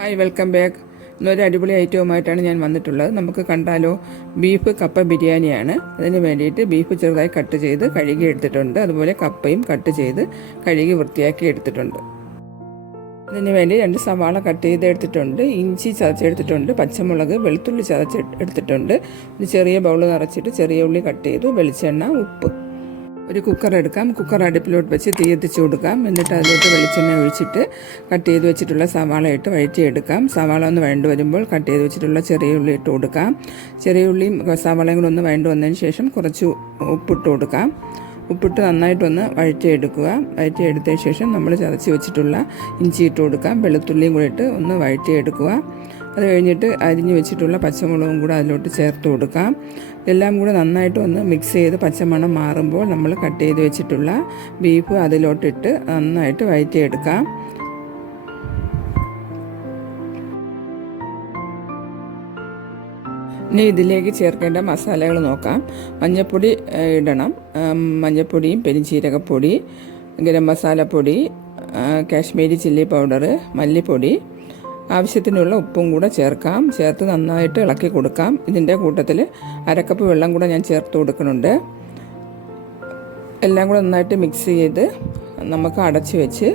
Hi, welcome back. ഇന്നൊരു അടിപൊളി ഐറ്റവുമായിട്ടാണ് ഞാൻ വന്നിട്ടുള്ളത്. നമുക്ക് കണ്ടാലോ. ബീഫ് കപ്പ ബിരിയാണിയാണ്. അതിന് വേണ്ടിയിട്ട് ബീഫ് ചെറുതായി കട്ട് ചെയ്ത് കഴുകി എടുത്തിട്ടുണ്ട്. അതുപോലെ കപ്പയും കട്ട് ചെയ്ത് കഴുകി വൃത്തിയാക്കി എടുത്തിട്ടുണ്ട്. അതിന് വേണ്ടി 2 സവാള കട്ട് ചെയ്ത് എടുത്തിട്ടുണ്ട്, ഇഞ്ചി ചതച്ചെടുത്തിട്ടുണ്ട്, പച്ചമുളക്, വെളുത്തുള്ളി എടുത്തിട്ടുണ്ട്. ഒരു ചെറിയ ബൗൾ നിറച്ചിട്ട് ചെറിയ ഉള്ളി കട്ട് ചെയ്തു, വെളിച്ചെണ്ണ, ഉപ്പ്. ഒരു കുക്കർ എടുക്കാം. കുക്കർ അടുപ്പിലോട്ട് വെച്ച് തീ എത്തിച്ച് കൊടുക്കാം. എന്നിട്ട് അതിലോട്ട് വെളിച്ചെണ്ണ ഒഴിച്ചിട്ട് കട്ട് ചെയ്ത് വെച്ചിട്ടുള്ള സവാള ഇട്ട് വഴറ്റിയെടുക്കാം. സവാള ഒന്ന് വഴണ്ട് വരുമ്പോൾ കട്ട് ചെയ്ത് വെച്ചിട്ടുള്ള ചെറിയ ഉള്ളി ഇട്ട് കൊടുക്കാം. ചെറിയ ഉള്ളിയും സവാളയും കൂടെ ഒന്ന് വഴണ്ട് വന്നതിന് ശേഷം കുറച്ച് ഉപ്പിട്ട് കൊടുക്കാം. ഉപ്പിട്ട് നന്നായിട്ടൊന്ന് വഴറ്റിയെടുക്കുക. വഴറ്റിയെടുത്തതിന് ശേഷം നമ്മൾ ചതച്ച് വെച്ചിട്ടുള്ള ഇഞ്ചി ഇട്ട് കൊടുക്കാം. വെളുത്തുള്ളിയും കൂടെ ഇട്ട് ഒന്ന് വഴറ്റിയെടുക്കുക. അത് കഴിഞ്ഞിട്ട് അരിഞ്ഞ് വെച്ചിട്ടുള്ള പച്ചമുളകും കൂടെ അതിലോട്ട് ചേർത്ത് കൊടുക്കാം. എല്ലാം കൂടെ നന്നായിട്ട് ഒന്ന് മിക്സ് ചെയ്ത് പച്ചമണം മാറുമ്പോൾ നമ്മൾ കട്ട് ചെയ്ത് വെച്ചിട്ടുള്ള ബീഫ് അതിലോട്ടിട്ട് നന്നായിട്ട് വഴറ്റിയെടുക്കാം. ഇനി ഇതിലേക്ക് ചേർക്കേണ്ട മസാലകൾ നോക്കാം. മഞ്ഞൾപ്പൊടി ഇടണം. മഞ്ഞൾപ്പൊടിയും പെരിഞ്ചീരകപ്പൊടി, ഗരം മസാലപ്പൊടി, കാശ്മീരി ചില്ലി പൗഡർ, മല്ലിപ്പൊടി, ആവശ്യത്തിനുള്ള ഉപ്പും കൂടെ ചേർക്കാം. ചേർത്ത് നന്നായിട്ട് ഇളക്കി കൊടുക്കാം. ഇതിൻ്റെ കൂട്ടത്തിൽ 1/2 കപ്പ് വെള്ളം കൂടെ ഞാൻ ചേർത്ത് കൊടുക്കുന്നുണ്ട്. എല്ലാം കൂടെ നന്നായിട്ട് മിക്സ് ചെയ്ത് നമുക്ക് അടച്ച് വെച്ച്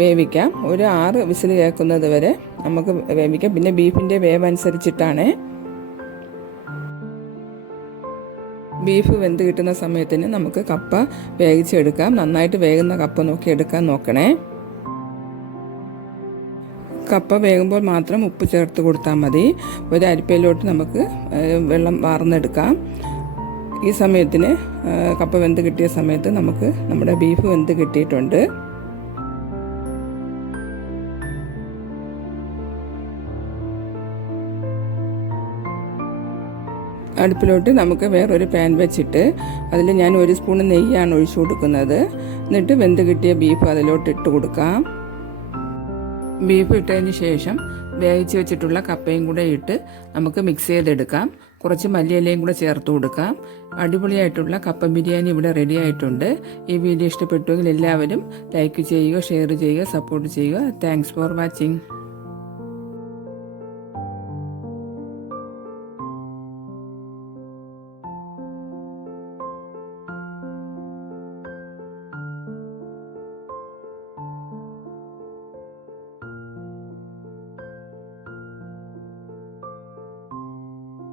വേവിക്കാം. ഒരു 6 വിസിൽ കേൾക്കുന്നത് വരെ നമുക്ക് വേവിക്കാം. പിന്നെ ബീഫിൻ്റെ വേവ് അനുസരിച്ചിട്ടാണ്. ബീഫ് വെന്ത് കിട്ടുന്ന സമയത്തിന് നമുക്ക് കപ്പ വേവിച്ചെടുക്കാം. നന്നായിട്ട് വേകുന്ന കപ്പ നോക്കി എടുക്കാൻ നോക്കണേ. കപ്പ വേകുമ്പോൾ മാത്രം ഉപ്പ് ചേർത്ത് കൊടുത്താൽ മതി. ഒരു അരിപ്പയിലോട്ട് നമുക്ക് വെള്ളം വാർന്നെടുക്കാം. ഈ സമയത്തിന് കപ്പ വെന്ത് കിട്ടിയ സമയത്ത് നമുക്ക് നമ്മുടെ ബീഫ് വെന്ത് കിട്ടിയിട്ടുണ്ട്. അടുപ്പിലോട്ട് നമുക്ക് വേറൊരു പാൻ വെച്ചിട്ട് അതിൽ ഞാൻ 1 സ്പൂൺ നെയ്യാണ് ഒഴിച്ചു കൊടുക്കുന്നത്. എന്നിട്ട് വെന്ത് കിട്ടിയ ബീഫ് അതിലോട്ട് ഇട്ട് കൊടുക്കാം. ബീഫ് ഇട്ടതിന് ശേഷം വേവിച്ച് വെച്ചിട്ടുള്ള കപ്പയും കൂടെ ഇട്ട് നമുക്ക് മിക്സ് ചെയ്തെടുക്കാം. കുറച്ച് മല്ലിയിലയും കൂടെ ചേർത്ത് കൊടുക്കാം. അടിപൊളിയായിട്ടുള്ള കപ്പ ബിരിയാണി ഇവിടെ റെഡി ആയിട്ടുണ്ട്. ഈ വീഡിയോ ഇഷ്ടപ്പെട്ടുവെങ്കിൽ എല്ലാവരും ലൈക്ക് ചെയ്യുക, ഷെയർ ചെയ്യുക, സപ്പോർട്ട് ചെയ്യുക. Thanks for watching.